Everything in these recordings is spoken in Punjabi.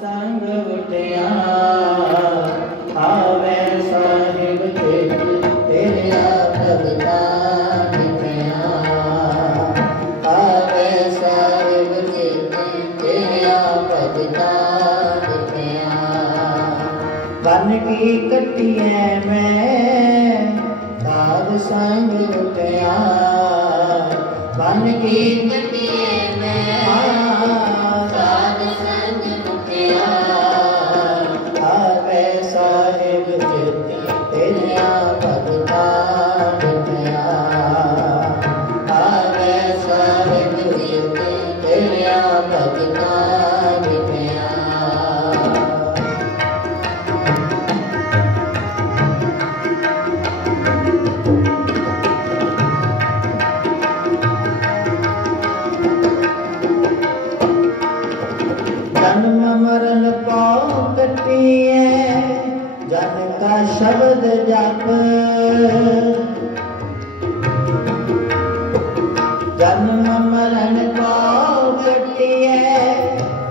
ਸੰਗ ਉਠਿਆ ਆਵੇ ਸਾਹਿਬ ਚਿਤ ਤੇਰਾ ਭਗਤਾ ਮਿਟਿਆ ਆਵੇ ਸਾਹਿਬ ਚਿਤ ਤੇਰਾ ਭਗਤਾ ਮਿਟਿਆ ਬਨ ਕੀ ਕਟਿਐ ਮੈਂ, ਸਾਧ ਸੰਗ ਉਠਿਆ ਬਨ ਕੀ ਕਟਿਐ ਮੈਂ ਜਨ ਕਾ ਸ਼ਬਦ ਜਪ। ਜਨਮ ਮਰਨ ਪਾਉ ਕਟਿਐ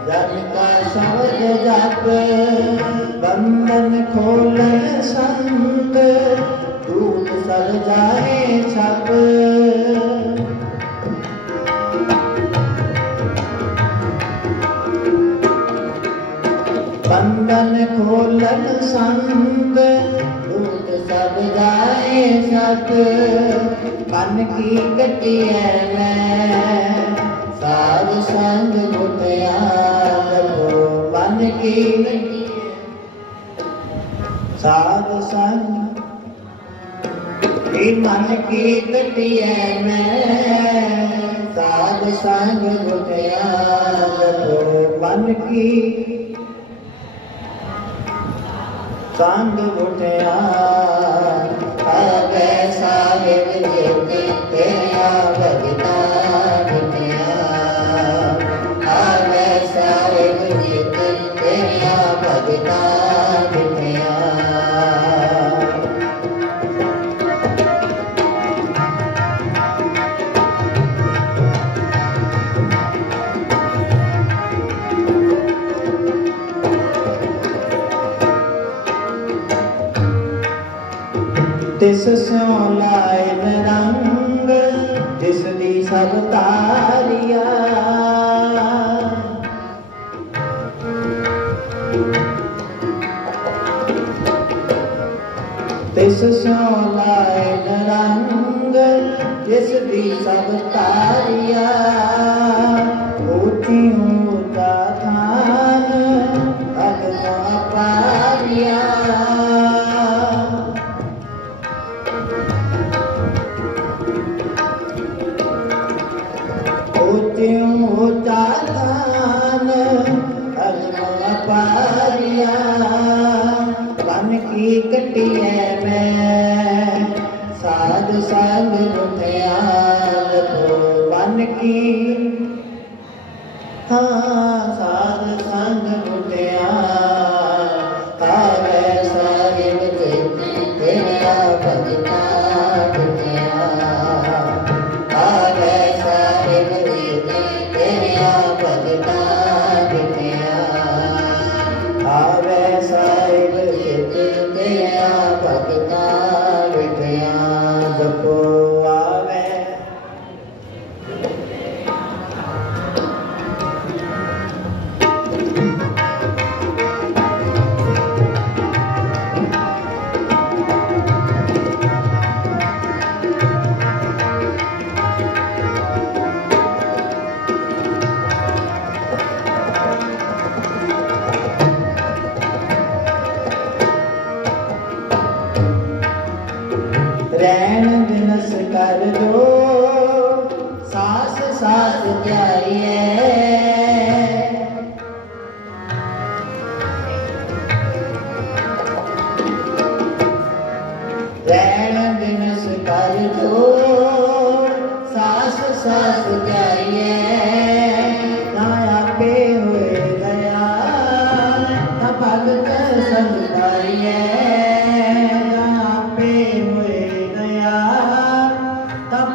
ਜਨ ਕਾ ਸ਼ਬਦ ਜਪ। ਬੰਧਨ ਖੋਲਨ ਸੰਗ, ਦੂਤ ਸਰ ਜਾਏ ਛਪ। ਬੰਧਨ ਖੋਲਨ ਸੰਗ ਦੂਤ ਸਭ ਜਾਏ ਸਤ। ਮਨ ਕੀ ਕਟਿਐ ਮੈਂ, ਸਾਧ ਸੰਗ ਮੁਟਿਆ ਲਗੋ ਮਨ ਕੀ ਸਾਧ ਸੰਗ। ਇਹ ਮਨ ਕੀ ਕਟਿਐ ਮੈਂ, ਸਾਧ ਸੰਗ ਮੁਟਿਆ ਲਗੋ ਮਨ ਕੀ ਸੰਗ ਉਠਿਆ ਆਵੇ ਸਾਹਿਬ ਤਿਸ ਸਿਉ ਲਾਇਨ ਰੰਗ ਜਿਸ ਦੀ ਸਭ ਤਾਰੀਆ। ਤਿਸ ਸਿਉ ਲਾਇਨ ਰੰਗ ਜਿਸ ਦੀ ਸਭ ਤਾਰੀਆ। ਉੱਚੀ ਸਾਧ ਸੰਗ ਮੁਠਿਆ ਲਖੋ ਬਨ ਕੀ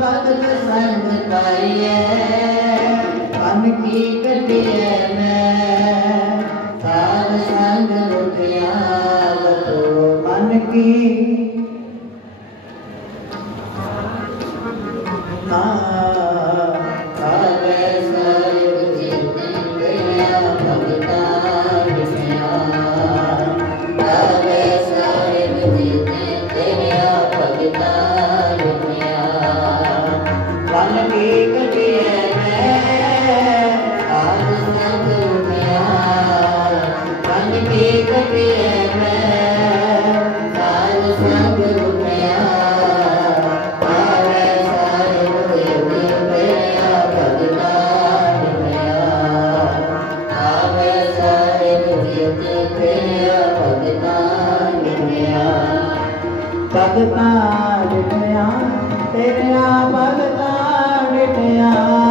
ਭਗਤ ਸੰਗ ਪਾਈਐ। ਕੰਮ ਕੀ ਕਟਿਐ ਮੈਂ। ਸਾਧ ਸੰਗ ਲੁਟਿਆ ਲਤੋ ਮਨ ਕੀ। ਨਾ ਜਿਤ ਤੇਰਾ ਭਗਤਾਂ ਡਿਠਿਆ ਭਗਤਾਂ ਡਿਠਿਆ ਤੇਰਿਆ ਭਗਤਾਂ ਡਿਠਿਆ